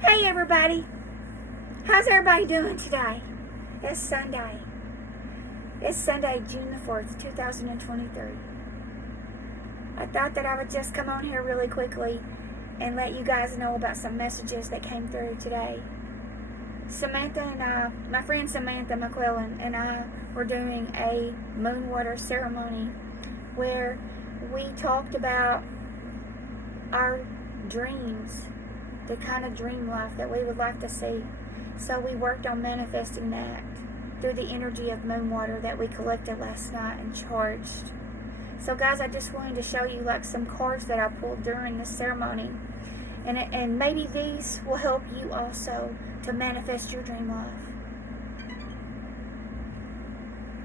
Hey everybody, how's everybody doing today? It's Sunday. It's Sunday, June the 4th, 2023. I thought that I would just come on here really quickly and let you guys know about some messages that came through today. Samantha and I, my friend Samantha McClellan and I were doing a moon water ceremony where we talked about our dreams, the kind of dream life that we would like to see. So we worked on manifesting that through the energy of moon water that we collected last night and charged. So guys, I just wanted to show you like some cards that I pulled during the ceremony. And maybe these will help you also to manifest your dream life.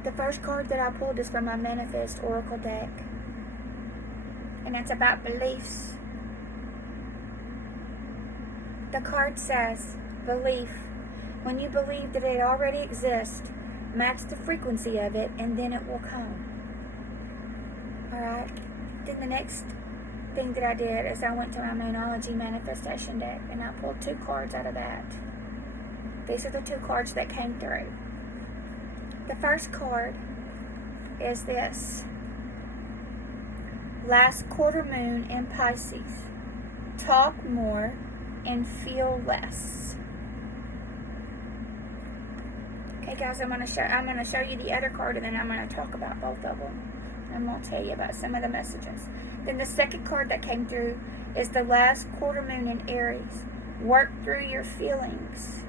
The first card that I pulled is from my Manifest Oracle deck. And it's about beliefs. The card says, belief. When you believe that it already exists, match the frequency of it, and then it will come. Alright? Then the next thing that I did is I went to my Moonology Manifestation deck, and I pulled 2 cards out of that. These are the 2 cards that came through. The first card is this. Last quarter moon in Pisces. Talk more and feel less. Okay guys, I'm gonna show you the other card, and then I'm gonna talk about both of them. I'm gonna tell you about some of the messages. Then the second card that came through is the last quarter moon in Aries. Work through your feelings.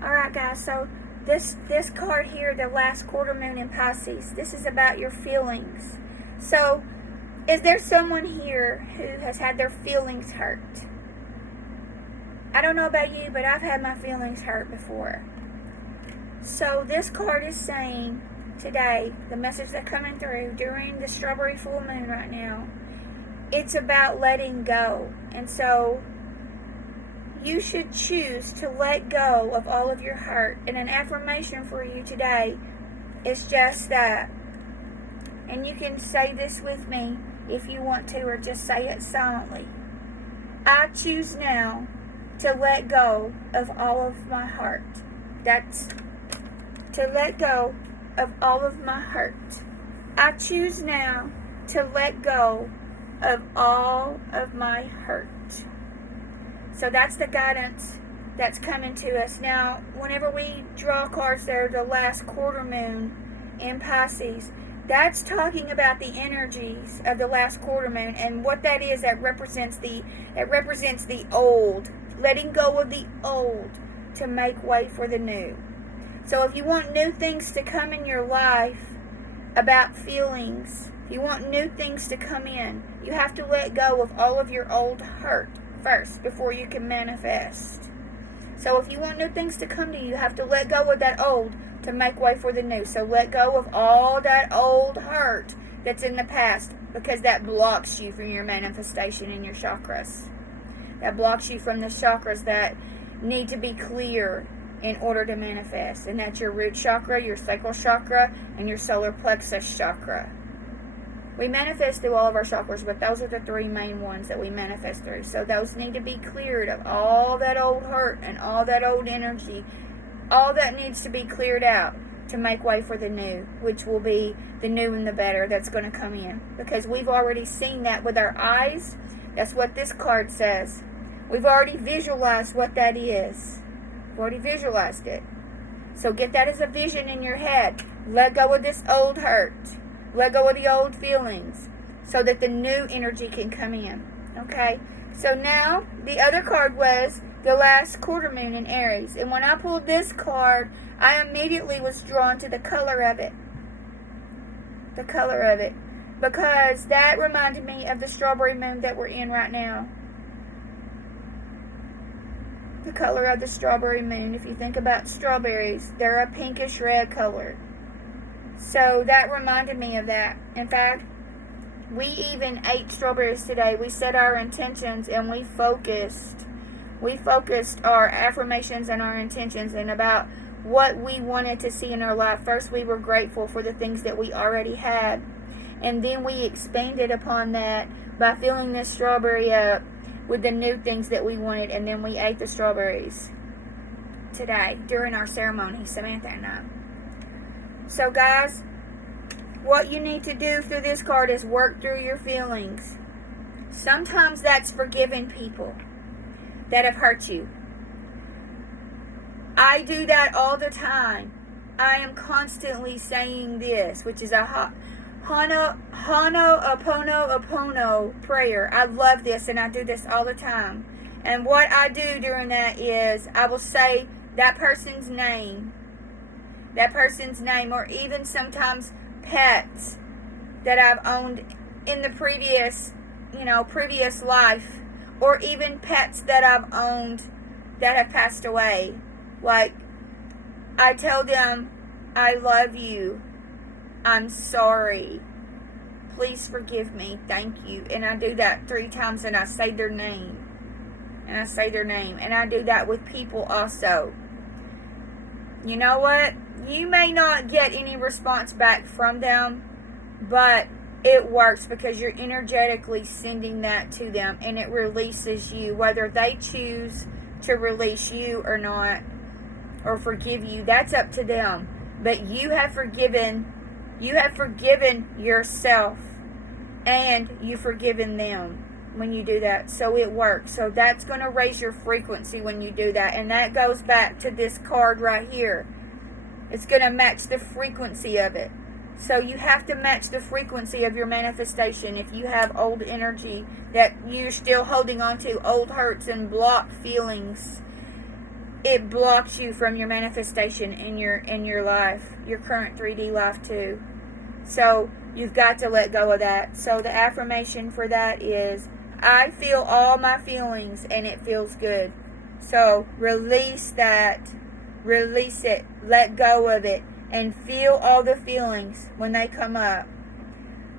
Alright guys, so this card here, the last quarter moon in Pisces, this is about your feelings. So is there someone here who has had their feelings hurt? I don't know about you, but I've had my feelings hurt before. So this card is saying today, the message that's coming through during the strawberry full moon right now, it's about letting go. And so you should choose to let go of all of your hurt. And an affirmation for you today is just that. And you can say this with me if you want to, or just say it silently. I choose now to let go of all of my hurt. That's to let go of all of my hurt. I choose now to let go of all of my hurt. So that's the guidance that's coming to us. Now, whenever we draw cards that are the last quarter moon in Pisces, that's talking about the energies of the last quarter moon, and what that is, that represents the old, letting go of the old to make way for the new. So if you want new things to come in your life about feelings, if you want new things to come in, you have to let go of all of your old hurt first before you can manifest. So if you want new things to come to you, you have to let go of that old to make way for the new. So let go of all that old hurt that's in the past, because that blocks you from your manifestation in your chakras. That blocks you from the chakras that need to be clear in order to manifest. And that's your root chakra, your sacral chakra, and your solar plexus chakra. We manifest through all of our chakras, but those are the 3 main ones that we manifest through. So those need to be cleared of all that old hurt and all that old energy. All that needs to be cleared out to make way for the new, which will be the new and the better that's going to come in. Because we've already seen that with our eyes. That's what this card says. We've already visualized what that is. We've already visualized it. So get that as a vision in your head. Let go of this old hurt. Let go of the old feelings so that the new energy can come in. Okay? So now, the other card was the last quarter moon in Aries. And when I pulled this card, I immediately was drawn to the color of it. The color of it. Because that reminded me of the strawberry moon that we're in right now. The color of the strawberry moon. If you think about strawberries, they're a pinkish red color. So that reminded me of that. In fact, we even ate strawberries today. We set our intentions and we focused our affirmations and our intentions and about what we wanted to see in our life. First, we were grateful for the things that we already had. And then we expanded upon that by filling this strawberry up with the new things that we wanted, and then we ate the strawberries today during our ceremony, Samantha and I. So guys, what you need to do through this card is work through your feelings. Sometimes that's forgiving people that have hurt you. I do that all the time. I am constantly saying this, which is a Ho'oponopono prayer. I love this, and I do this all the time. And what I do during that is I will say that person's name, or even sometimes pets that I've owned in the previous life, or even pets that I've owned that have passed away. Like, I tell them, I love you, I'm sorry, please forgive me, thank you. And I do that 3 times, and I say their name. And I do that with people also. You know what? You may not get any response back from them, but it works because you're energetically sending that to them, and it releases you, whether they choose to release you or not, or forgive you. That's up to them. But you have forgiven yourself, and you've forgiven them when you do that. So it works. So that's going to raise your frequency when you do that. And that goes back to this card right here. It's going to match the frequency of it. So you have to match the frequency of your manifestation. If you have old energy that you're still holding on to, old hurts and blocked feelings, it blocks you from your manifestation in your life, your current 3D life too. So you've got to let go of that. So the affirmation for that is, I feel all my feelings and it feels good. So release that, release it, let go of it, and feel all the feelings when they come up.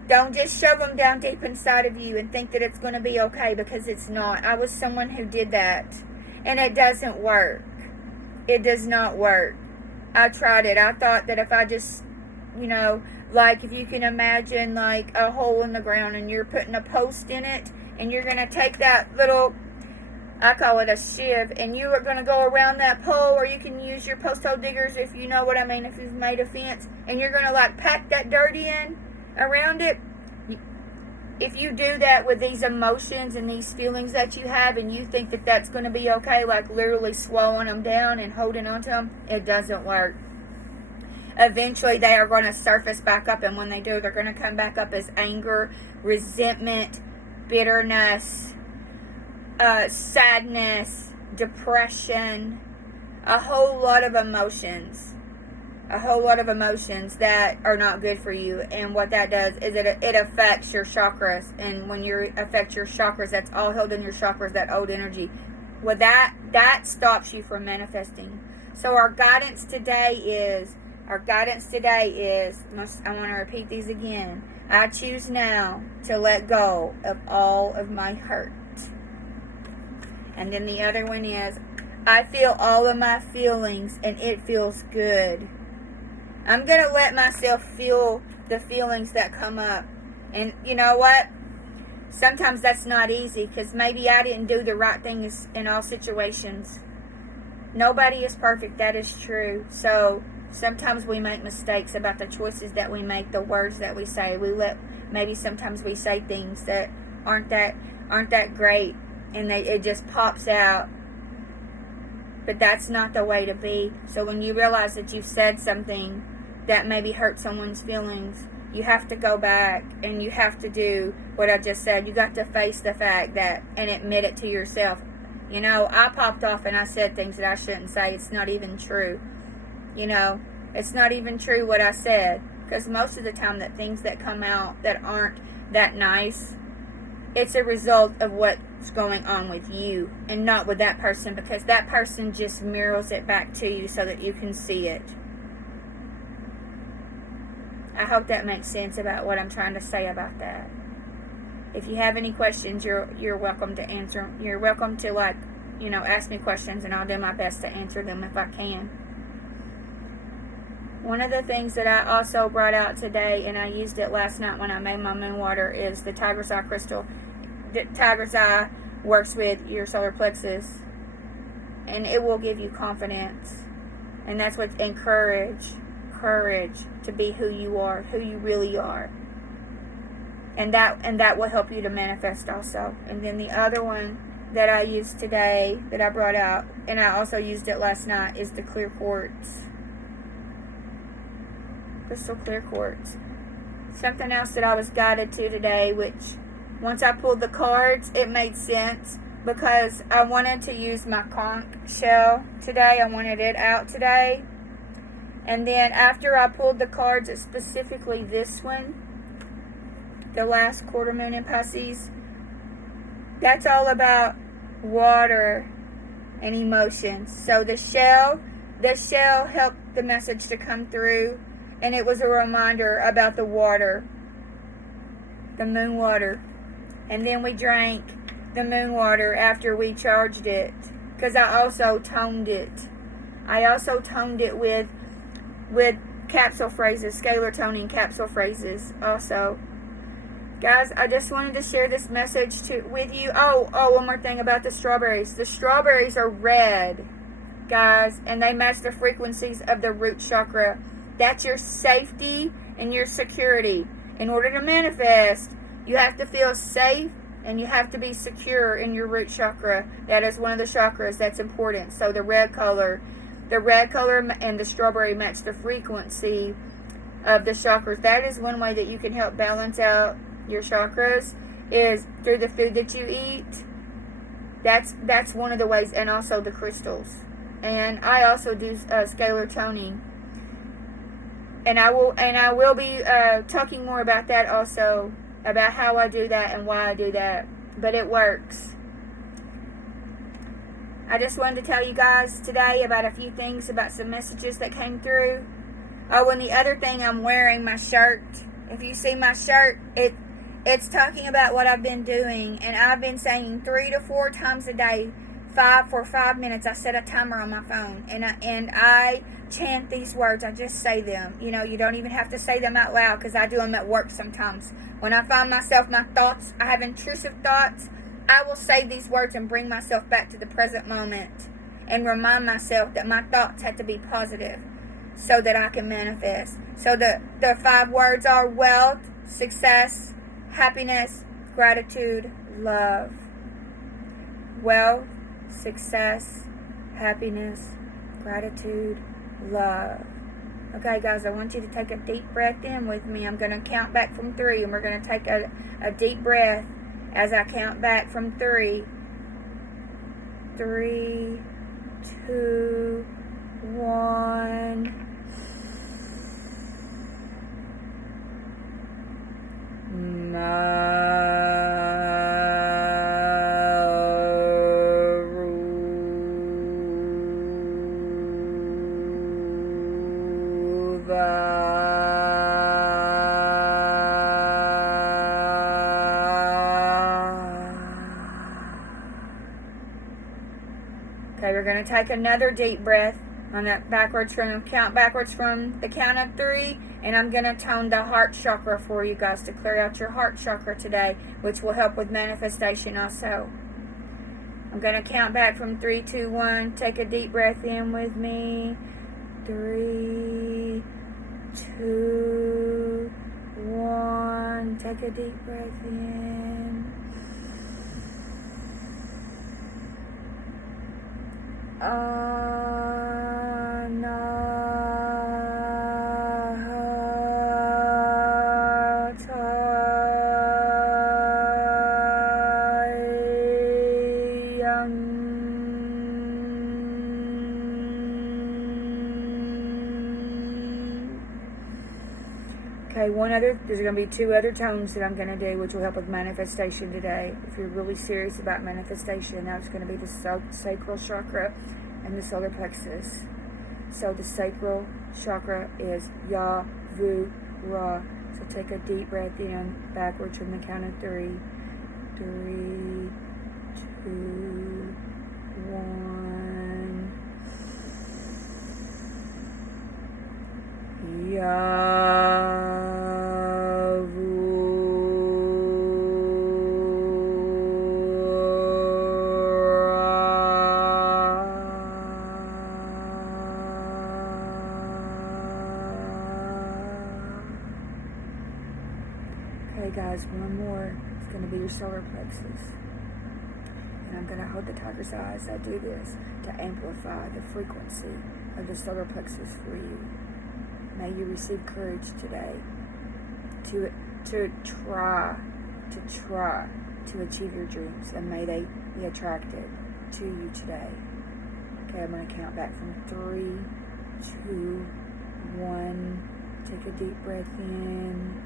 Don't just shove them down deep inside of you and think that it's going to be okay, because it's not. I was someone who did that, and it doesn't work. It does not work. I tried it. I thought that if I just, like if you can imagine like a hole in the ground, and you're putting a post in it, and you're going to take that little, I call it a sieve, and you are going to go around that pole, or you can use your post hole diggers, if you know what I mean, if you've made a fence, and you're going to like pack that dirt in around it. If you do that with these emotions and these feelings that you have, and you think that that's going to be okay, like literally swallowing them down and holding on to them, it doesn't work. Eventually they are going to surface back up, and when they do, they're going to come back up as anger, resentment, bitterness, sadness, depression, a whole lot of emotions that are not good for you. And what that does is it affects your chakras, and when you affect your chakras, that's all held in your chakras, that old energy. Well, that stops you from manifesting. So our guidance today is, I want to repeat these again. I choose now to let go of all of my hurt. And then the other one is, I feel all of my feelings and it feels good. I'm going to let myself feel the feelings that come up. And you know what? Sometimes that's not easy, because maybe I didn't do the right things in all situations. Nobody is perfect, that is true. So sometimes we make mistakes about the choices that we make, the words that we say. Maybe sometimes we say things that aren't that great, and it just pops out. But that's not the way to be. So when you realize that you've said something that maybe hurt someone's feelings, you have to go back and you have to do what I just said. You got to face the fact that, and admit it to yourself. I popped off and I said things that I shouldn't say. It's not even true. It's not even true what I said. Because most of the time, that things that come out that aren't that nice, it's a result of what's going on with you and not with that person, because that person just mirrors it back to you so that you can see it. I hope that makes sense about what I'm trying to say about that. If you have any questions, you're welcome to answer. You're welcome to ask me questions, and I'll do my best to answer them if I can. One of the things that I also brought out today, and I used it last night when I made my moon water, is the Tiger's Eye crystal. The Tiger's Eye works with your solar plexus, and it will give you confidence. And that's what courage to be who you are, who you really are. And that will help you to manifest also. And then the other one that I used today, that I brought out, and I also used it last night, is the clear quartz. Crystal clear quartz. Something else that I was guided to today, which once I pulled the cards, it made sense, because I wanted to use my conch shell today. I wanted it out today. And then after I pulled the cards, specifically this one, the last quarter moon in Pisces, that's all about water and emotions. So the shell helped the message to come through, and it was a reminder about the water, the moon water. And then we drank the moon water after we charged it, because I also toned it. I also toned it with capsule phrases, scalar toning capsule phrases also. Guys, I just wanted to share this message with you. Oh, one more thing about the strawberries. The strawberries are red, guys, and they match the frequencies of the root chakra. That's your safety and your security. In order to manifest, you have to feel safe and you have to be secure in your root chakra. That is one of the chakras that's important. So the red color and the strawberry match the frequency of the chakras. That is one way that you can help balance out your chakras, is through the food that you eat. That's one of the ways, and also the crystals. And I also do scalar toning, and I will be talking more about that also, about how I do that and why I do that. But it works. I just wanted to tell you guys today about a few things, about some messages that came through. Oh, and the other thing, I'm wearing my shirt. If you see my shirt, it's talking about what I've been doing, and I've been saying 3 to 4 times a day, for 5 minutes. I set a timer on my phone, and I chant these words. I just say them. You know, you don't even have to say them out loud, because I do them at work sometimes. When I find myself, my thoughts, I have intrusive thoughts, I will say these words and bring myself back to the present moment and remind myself that my thoughts have to be positive so that I can manifest. So the 5 words are wealth, success, happiness, gratitude, love. Wealth, success, happiness, gratitude, love. Okay, guys, I want you to take a deep breath in with me. I'm going to count back from 3, and we're going to take a deep breath as I count back from 3. 3, 2, 1. Okay, we're going to take another deep breath on that backwards. We're going to count backwards from the count of 3, and I'm going to tone the heart chakra for you guys to clear out your heart chakra today, which will help with manifestation also. I'm going to count back from 3, 2, 1. Take a deep breath in with me. 3, 2, 1. Take a deep breath in. Okay, there's going to be 2 other tones that I'm going to do, which will help with manifestation today. If you're really serious about manifestation, that's going to be the sacral chakra and the solar plexus. So the sacral chakra is Ya, Vu, Ra. So take a deep breath in, backwards from the count of 3. 3, 2, 1. Okay, guys, one more. It's going to be your solar plexus. And I'm going to hold the tiger's eye as I do this to amplify the frequency of the solar plexus for you. May you receive courage today to try to achieve your dreams, and may they be attracted to you today. Okay, I'm going to count back from 3, 2, 1. Take a deep breath in.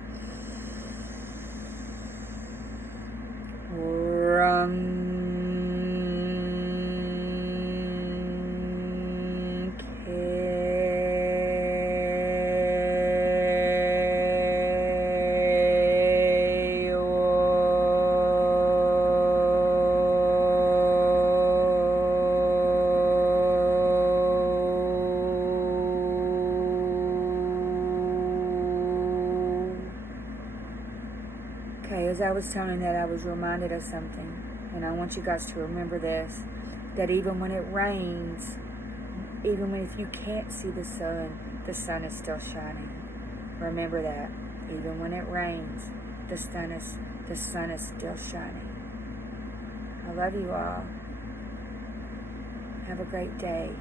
Okay, as I was telling that, I was reminded of something, and I want you guys to remember this, that even when it rains, even if you can't see the sun is still shining. Remember that. Even when it rains, the sun is still shining. I love you all. Have a great day.